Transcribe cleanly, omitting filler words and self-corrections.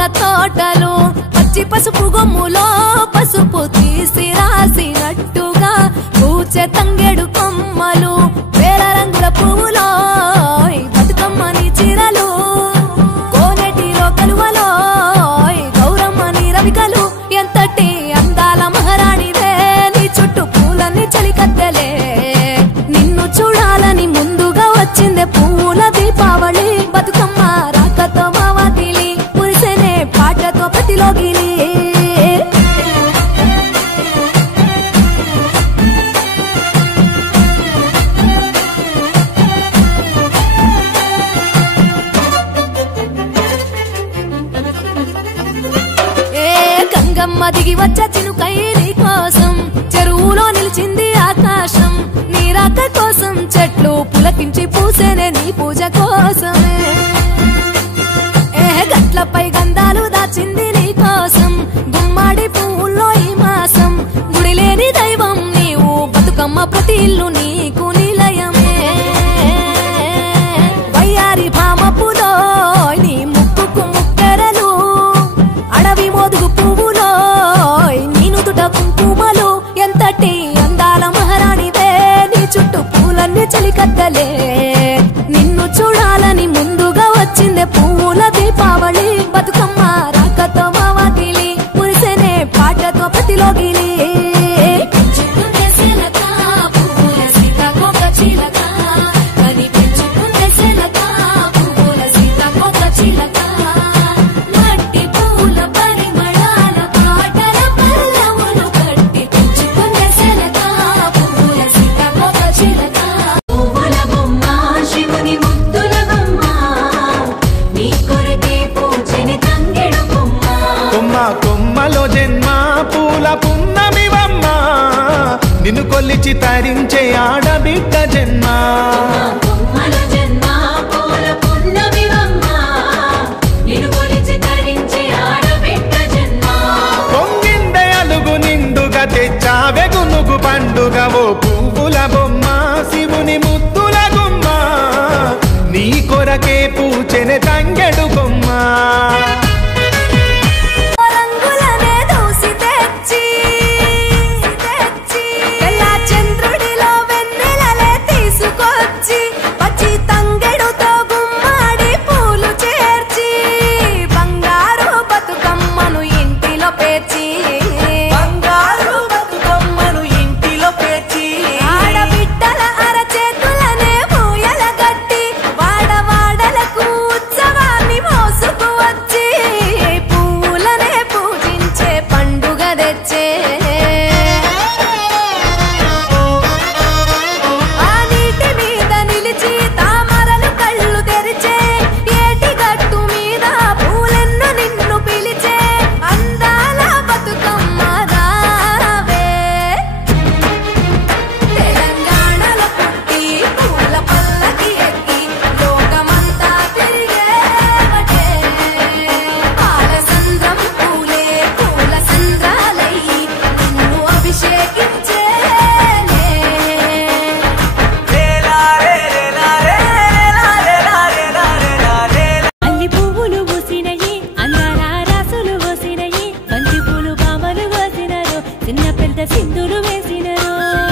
పూల తోటలు పచ్చి పసుపు గొమ్ములో పసుపు తీసి రాసినట్టుగా పూచే తంగెడు కొమ్మలు వేల రంగుల పువ్వులో బతుకమ్మని చీరలు కోనేటిలో కలువలో గౌరమ్మని రవికలు ఎంతటి అందాల మహారాణివే నీ చుట్టూ పూలన్నీ చలికత్తెలే నిన్ను చూడాలని ముందుగా వచ్చిందే పూల దీపావళి బతుకమ్మ రాకతో మావాతిలి మురిసెనే పాటతో ప్రతిలోగిలి గంగమ్మ దిగి వచ్చే చినుకై నీ కోసం చెరువులో నిలిచింది ఆకాశం నీ రాక కోసం చెట్లు పులకించి పూసేనే నీ పూజ కోసమే గట్లపై గంధాలు దాచింది నీ కోసం గుమ్మాడి పువ్వుల్లో ఈ మాసం గుడి లేని దైవం నీవు బతుకమ్మ ప్రతి ఇల్లు నీకు నిలయమే వయ్యారి భామపులో నీ ముక్కుకు ముక్కెరలు అడవి మోదుగు పువ్వులో నీ నుదుట కుంకుమలు ఎంతటి అందాల మహారాణివే నీ చుట్టూ పూలన్నీ చలికత్తలే నిన్ను చూడాలని ముందుగా వచ్చిందే పూల దీపావళి బతుకమ్మ రాకతో మావాతిలి మురిసెనే పాటతో ప్రతిలోగిలి కొమ్మలో జన్మ పూల పున్నమివమ్మ నిన్ను కొల్లిచి తరించే ఆడబిడ్డ జన్మ పొంగిందే అలుగు నిండుగా తెచ్చావె గునుగు పండుగ ఓ పువ్వుల బొమ్మ శివుని ముద్దుల గుమ్మ నీ కొరకే పూచెనే తంగెడు బొమ్మ సింధులు వేసినరు